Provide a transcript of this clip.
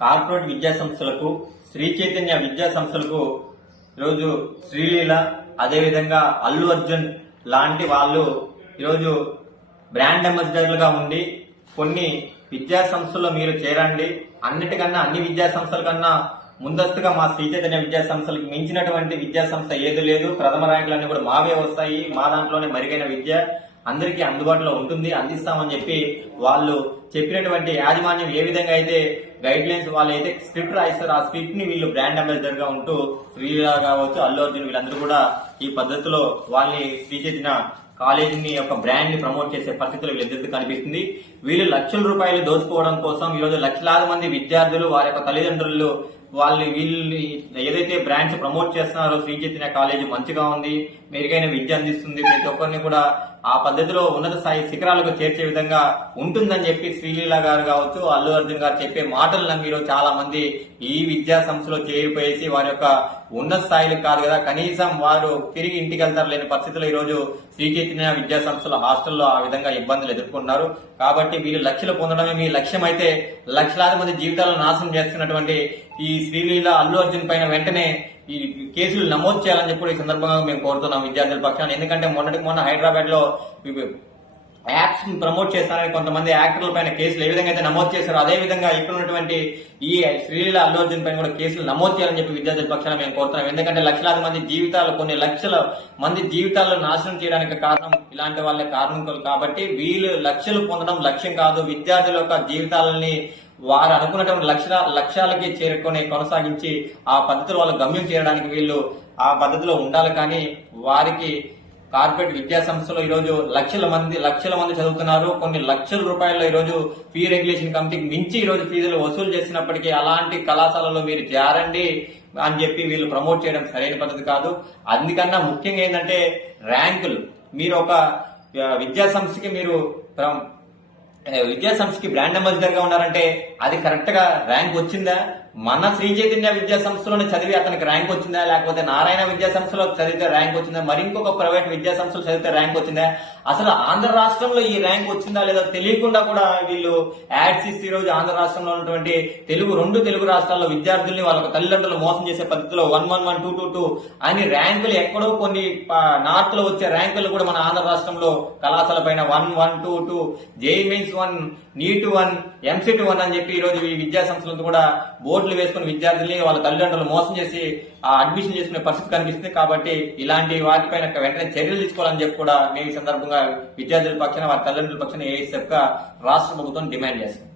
Corporate విద్యా సంస్థలకు, శ్రీ చైతన్య విద్యా సంస్థలకు ఈరోజు శ్రీలీల, అదేవిధంగా అల్లు అర్జున్ లాంటి వాళ్ళు ఈరోజు బ్రాండ్ అంబాసిడర్లుగా ఉండి కొన్ని విద్యా సంస్థల్లో మీరు చేరండి, అన్నిటికన్నా అన్ని విద్యా సంస్థల కన్నా ముందస్తుగా మా శ్రీ చైతన్య విద్యా సంస్థలకు మించినటువంటి విద్యా సంస్థ ఏది లేదు. ప్రథమ ర్యాంకులన్నీ కూడా మావే వస్తాయి. మా దాంట్లోనే మెరుగైన విద్య అందరికీ అందుబాటులో ఉంటుంది, అందిస్తామని చెప్పి వాళ్ళు చెప్పినటువంటి యాజమాన్యం ఏ విధంగా అయితే గైడ్ లైన్స్ వాళ్ళు అయితే స్క్రిప్ట్ రాయిస్తారు, ఆ స్క్రిప్ట్ ని వీళ్ళు బ్రాండ్ అంబాసిడర్ గా ఉంటూ శ్రీలీల కావచ్చు, అల్లు అర్జున్ వీళ్ళందరూ కూడా ఈ పద్ధతిలో వాళ్ళని శ్రీ చైతన్య కాలేజీని యొక్క బ్రాండ్ ని ప్రమోట్ చేసే పరిస్థితులు వీళ్ళిద్దరికీ కనిపిస్తుంది. వీళ్ళు లక్షల రూపాయలు దోచుకోవడం కోసం ఈరోజు లక్షలాది మంది విద్యార్థులు వారి యొక్క తల్లిదండ్రులు వీళ్ళు ఏదైతే బ్రాండ్స్ ప్రమోట్ చేస్తున్నారో శ్రీ చైతన్య కాలేజీ మంచిగా ఉంది, మెరుగైన విద్య అందిస్తుంది, ప్రతి ఒక్కరిని కూడా ఆ పద్ధతిలో ఉన్నత స్థాయి శిఖరాలకు చేర్చే విధంగా ఉంటుందని చెప్పి శ్రీలీల గారు కావచ్చు, అల్లు అర్జున్ గారు చెప్పే మాటలు నమ్మిలో చాలా మంది ఈ విద్యా సంస్థలో చేరిపోయేసి వారి యొక్క ఉన్నత స్థాయిలకు కాదు కదా, కనీసం వారు తిరిగి ఇంటికి వెళ్తారు లేని పరిస్థితుల్లో ఈరోజు శ్రీ చైతన్య విద్యా సంస్థల హాస్టల్లో ఆ విధంగా ఇబ్బందులు ఎదుర్కొన్నారు. కాబట్టి వీళ్ళు లక్షలు పొందడమే మీ లక్ష్యం అయితే లక్షలాది మంది జీవితాలను నాశనం చేస్తున్నటువంటి ఈ శ్రీలీల, అల్లు అర్జున్ పైన వెంటనే ఈ కేసులు నమోదు చేయాలని చెప్పి ఈ సందర్భంగా మేము కోరుతున్నాం విద్యార్థుల పక్షాన. ఎందుకంటే మొన్న హైదరాబాద్ లో యాప్స్ ప్రమోట్ చేస్తారని కొంతమంది యాక్టర్ల పైన కేసులు ఏ విధంగా అయితే నమోదు చేశారో అదే విధంగా ఇక్కడ ఉన్నటువంటి ఈ శ్రీలీల, అల్లు అర్జున్ పైన కూడా కేసులు నమోదు చేయాలని చెప్పి విద్యార్థుల పక్షాన మేము కోరుతున్నాం. ఎందుకంటే లక్షలాది మంది జీవితాలు, కొన్ని లక్షల మంది జీవితాలను నాశనం చేయడానికి కారణం ఇలాంటి వాళ్ళే కారణం. కాబట్టి వీళ్ళు లక్షలు పొందడం లక్ష్యం కాదు, విద్యార్థుల యొక్క జీవితాలని వారు అనుకున్నటువంటి లక్ష్యాలకి కొనసాగించి ఆ పద్ధతిలో వాళ్ళ గమ్యం చేరడానికి వీళ్ళు ఆ పద్ధతిలో ఉండాలి. కానీ వారికి కార్పొరేట్ విద్యా సంస్థలో ఈరోజు లక్షల మంది చదువుతున్నారు. కొన్ని లక్షల రూపాయల్లో ఈరోజు ఫీ రెగ్యులేషన్ కమిటీకి మించి ఈరోజు ఫీజులు వసూలు చేసినప్పటికీ అలాంటి కళాశాలలో మీరు చేరండి అని చెప్పి వీళ్ళు ప్రమోట్ చేయడం సరైన పద్ధతి కాదు. అందుకన్నా ముఖ్యంగా ఏంటంటే ర్యాంకులు. మీరు ఒక విద్యా సంస్థకి బ్రాండ్ అంబాసిడర్ గా ఉన్నారంటే అది కరెక్ట్ గా ర్యాంక్ వచ్చిందా? మన శ్రీ చైతన్య విద్యా సంస్థలోనే చదివి అతనికి ర్యాంక్ వచ్చిందా, లేకపోతే నారాయణ విద్యా సంస్థలో చదివితే ర్యాంక్ వచ్చిందా, మరి ఇంకొక ప్రైవేట్ విద్యా సంస్థలో చదివితే ర్యాంక్ వచ్చిందా? అసలు ఆంధ్ర రాష్ట్రంలో ఈ ర్యాంక్ వచ్చిందా లేదా తెలియకుండా కూడా వీళ్ళు యాడ్స్ ఇస్తే ఈరోజు ఆంధ్ర రాష్ట్రంలో ఉన్నటువంటి రెండు తెలుగు రాష్ట్రాల్లో విద్యార్థుల్ని వాళ్ళ తల్లిదండ్రులు మోసం చేసే పద్ధతిలో 111, 222 అని ర్యాంకులు ఎక్కడో కొన్ని నార్త్ లో వచ్చే ర్యాంకులు కూడా మన ఆంధ్ర రాష్ట్రంలో కళాశాల పైన 1122 జేఈ మెయిన్స్ 1, నీట్ 1, ఎంసెట్ 1 అని చెప్పి ఈరోజు ఈ విద్యా సంస్థలతో కూడా బోర్డులు వేసుకుని విద్యార్థుల్ని వాళ్ళ తల్లిదండ్రులు మోసం చేసి ఆ అడ్మిషన్ చేసుకునే పరిస్థితి కనిపిస్తుంది. కాబట్టి ఇలాంటి వాటిపైన వెంటనే చర్యలు తీసుకోవాలని చెప్పి కూడా మేము ఈ సందర్భంగా విద్యార్థుల పక్షాన వారి తల్లిదండ్రుల పక్షాన ఏఎస్ఎఫ్ గా రాష్ట్ర ప్రభుత్వం డిమాండ్ చేస్తాం.